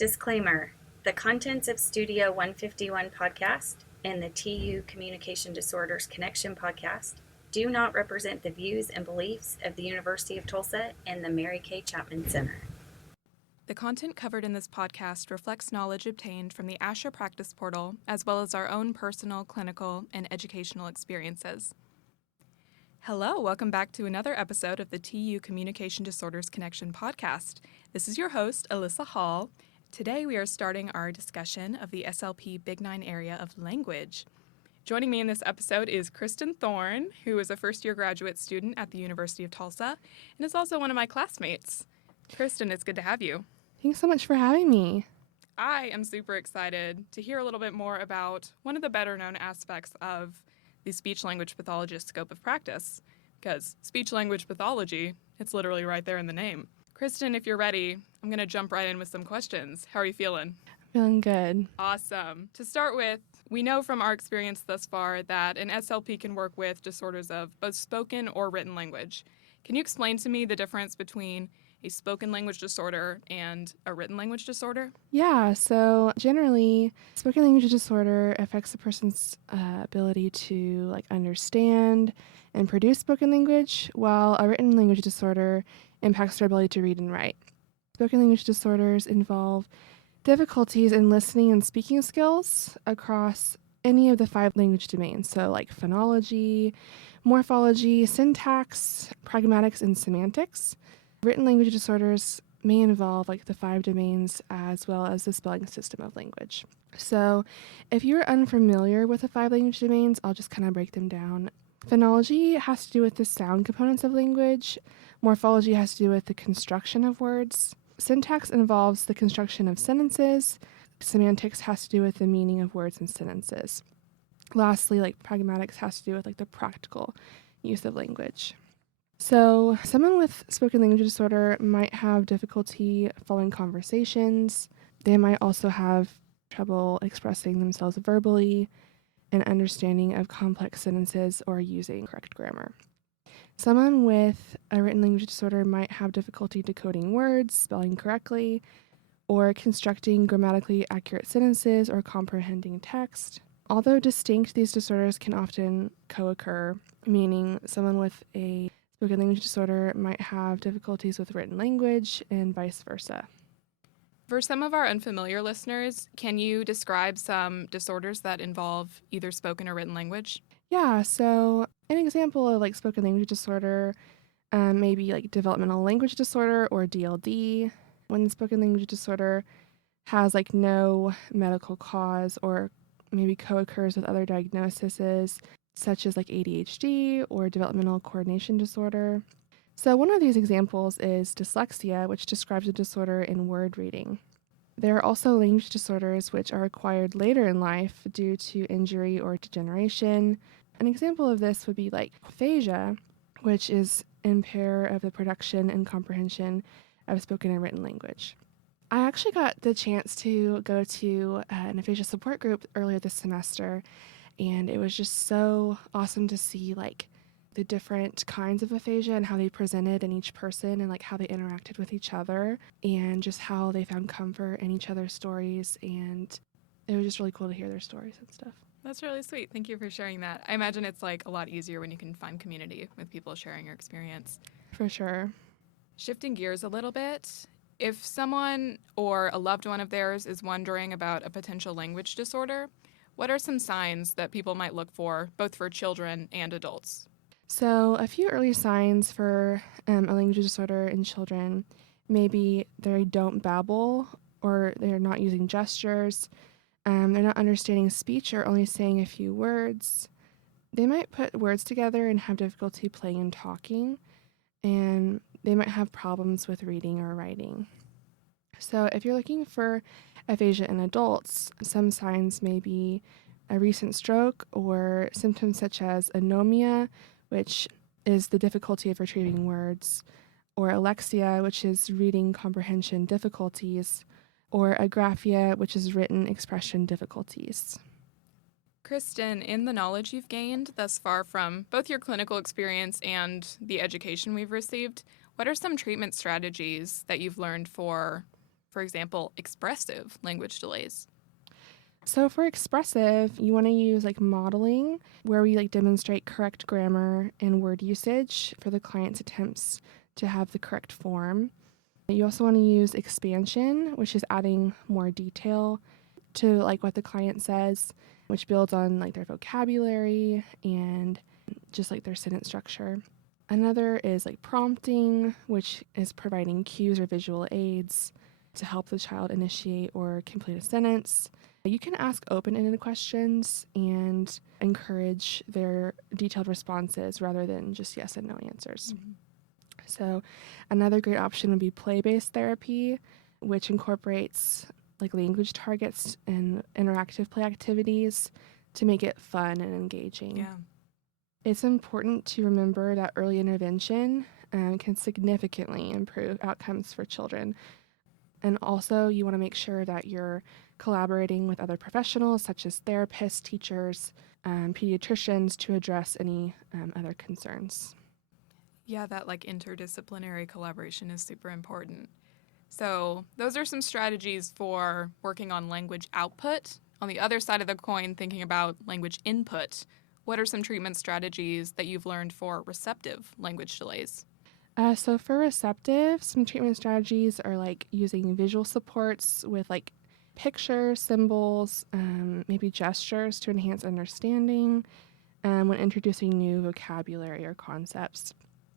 Disclaimer: the contents of Studio 151 podcast and the TU Communication Disorders Connection podcast do not represent the views and beliefs of the University of Tulsa and the Mary Kay Chapman Center. The content covered in this podcast reflects knowledge obtained from the ASHA Practice Portal, as well as our own personal, clinical, and educational experiences. Hello, welcome back to another episode of the TU Communication Disorders Connection podcast. This is your host, Alyssa Hall. Today we are starting our discussion of the SLP Big Nine area of language. Joining me in this episode is Kristen Thorne, who is a first-year graduate student at the University of Tulsa and is also one of my classmates. Kristen, it's good to have you. Thanks so much for having me. I am super excited to hear a little bit more about one of the better-known aspects of the speech-language pathologist scope of practice, because speech-language pathology, it's literally right there in the name. Kristen, if you're ready, I'm going to jump right in with some questions. How are you feeling? Feeling good. Awesome. To start with, we know from our experience thus far that an SLP can work with disorders of both spoken or written language. Can you explain to me the difference between a spoken language disorder and a written language disorder? Yeah, so generally, spoken language disorder affects a person's ability to understand and produce spoken language, while a written language disorder impacts their ability to read and write. Spoken language disorders involve difficulties in listening and speaking skills across any of the 5 language domains, so like phonology, morphology, syntax, pragmatics, and semantics. Written language disorders may involve the 5 domains as well as the spelling system of language. So if you're unfamiliar with the 5 language domains, I'll just kind of break them down. Phonology has to do with the sound components of language. Morphology has to do with the construction of words. Syntax involves the construction of sentences. Semantics has to do with the meaning of words and sentences. Lastly, pragmatics has to do with the practical use of language. So someone with spoken language disorder might have difficulty following conversations. They might also have trouble expressing themselves verbally and understanding of complex sentences or using correct grammar. Someone with a written language disorder might have difficulty decoding words, spelling correctly, or constructing grammatically accurate sentences or comprehending text. Although distinct, these disorders can often co-occur, meaning someone with a spoken language disorder might have difficulties with written language and vice versa. For some of our unfamiliar listeners, can you describe some disorders that involve either spoken or written language? Yeah, so an example of spoken language disorder may be developmental language disorder or DLD, when the spoken language disorder has no medical cause or maybe co-occurs with other diagnoses such as ADHD or developmental coordination disorder. So one of these examples is dyslexia, which describes a disorder in word reading. There are also language disorders which are acquired later in life due to injury or degeneration. An example of this would be aphasia, which is impair of the production and comprehension of spoken and written language. I actually got the chance to go to an aphasia support group earlier this semester, and it was just so awesome to see the different kinds of aphasia and how they presented in each person and how they interacted with each other and just how they found comfort in each other's stories. And it was just really cool to hear their stories and stuff. That's really sweet. Thank you for sharing that. I imagine it's a lot easier when you can find community with people sharing your experience. For sure. Shifting gears a little bit, if someone or a loved one of theirs is wondering about a potential language disorder, what are some signs that people might look for, both for children and adults? So a few early signs for a language disorder in children may be they don't babble or they're not using gestures. They're not understanding speech or only saying a few words. They might put words together and have difficulty playing and talking, and they might have problems with reading or writing. So if you're looking for aphasia in adults, some signs may be a recent stroke or symptoms such as anomia, which is the difficulty of retrieving words, or alexia, which is reading comprehension difficulties, or agraphia, which is written expression difficulties. Kristen, in the knowledge you've gained thus far from both your clinical experience and the education we've received, what are some treatment strategies that you've learned for for example, expressive language delays? So for expressive, you want to use like modeling, where we like demonstrate correct grammar and word usage for the client's attempts to have the correct form. You also want to use expansion, which is adding more detail to like what the client says, which builds on like their vocabulary and just like their sentence structure. Another is like prompting, which is providing cues or visual aids to help the child initiate or complete a sentence. You can ask open-ended questions and encourage their detailed responses rather than just yes and no answers. Mm-hmm. So another great option would be play-based therapy, which incorporates like language targets and interactive play activities to make it fun and engaging. Yeah. It's important to remember that early intervention can significantly improve outcomes for children. And also, you want to make sure that you're collaborating with other professionals, such as therapists, teachers, pediatricians, to address any other concerns. Yeah, that like interdisciplinary collaboration is super important. So those are some strategies for working on language output. On the other side of the coin, thinking about language input, what are some treatment strategies that you've learned for receptive language delays? So for receptive, some treatment strategies are like using visual supports with like pictures, symbols, maybe gestures to enhance understanding when introducing new vocabulary or concepts.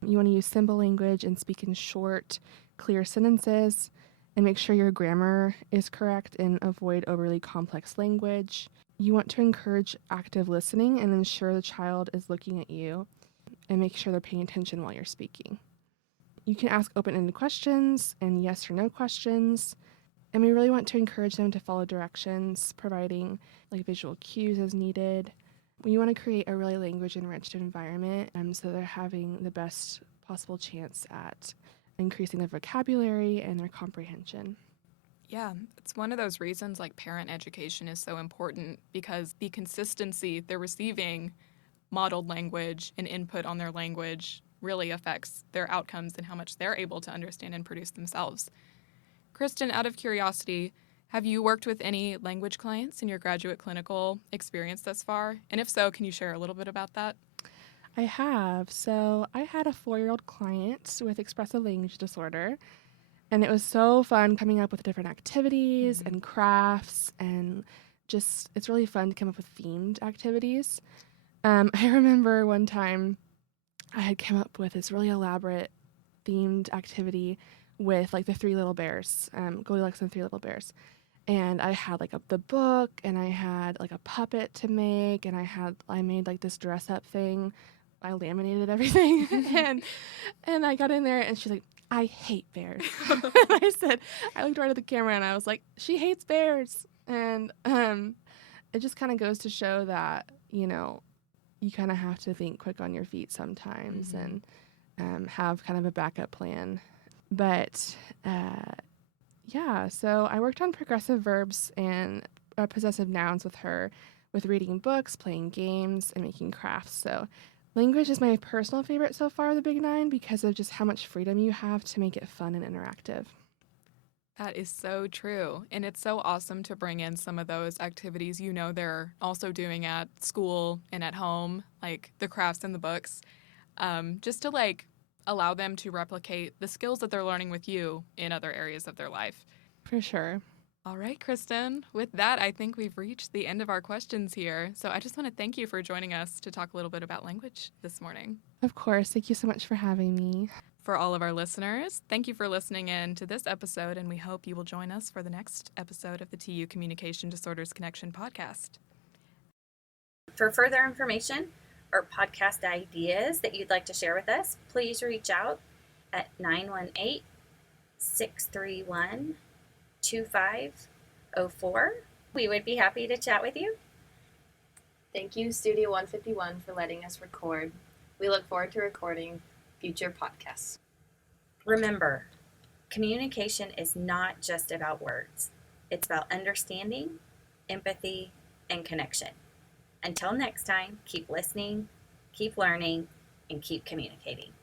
You want to use simple language and speak in short, clear sentences, and make sure your grammar is correct and avoid overly complex language. You want to encourage active listening and ensure the child is looking at you and make sure they're paying attention while you're speaking. You can ask open-ended questions and yes or no questions, and we really want to encourage them to follow directions, providing like visual cues as needed. We want to create a really language-enriched environment so they're having the best possible chance at increasing their vocabulary and their comprehension. Yeah, it's one of those reasons like parent education is so important, because the consistency they're receiving modeled language and input on their language really affects their outcomes and how much they're able to understand and produce themselves. Kristen, out of curiosity, have you worked with any language clients in your graduate clinical experience thus far? And if so, can you share a little bit about that? I have. So I had a 4-year-old client with expressive language disorder, and it was so fun coming up with different activities and crafts, and just it's really fun to come up with themed activities. I remember one time I had come up with this really elaborate themed activity with like the Three Little Bears, Goldilocks and Three Little Bears. And I had like the book, and I had like a puppet to make, and I made like this dress up thing. I laminated everything, and I got in there, and she's like, "I hate bears." And I looked right at the camera, and I was like, "She hates bears." And it just kind of goes to show that, you kind of have to think quick on your feet sometimes and have kind of a backup plan. But yeah, so I worked on progressive verbs and possessive nouns with her, with reading books, playing games, and making crafts. So language is my personal favorite so far, the Big Nine, because of just how much freedom you have to make it fun and interactive. That is so true. And it's so awesome to bring in some of those activities they're also doing at school and at home, like the crafts and the books, just to like allow them to replicate the skills that they're learning with you in other areas of their life. For sure. All right, Kristen. With that, I think we've reached the end of our questions here. So I just want to thank you for joining us to talk a little bit about language this morning. Of course. Thank you so much for having me. For all of our listeners, thank you for listening in to this episode, and we hope you will join us for the next episode of the TU Communication Disorders Connection podcast. For further information or podcast ideas that you'd like to share with us, please reach out at 918-631-2504. We would be happy to chat with you. Thank you, Studio 151, for letting us record. We look forward to recording future podcasts. Remember, communication is not just about words. It's about understanding, empathy, and connection. Until next time, keep listening, keep learning, and keep communicating.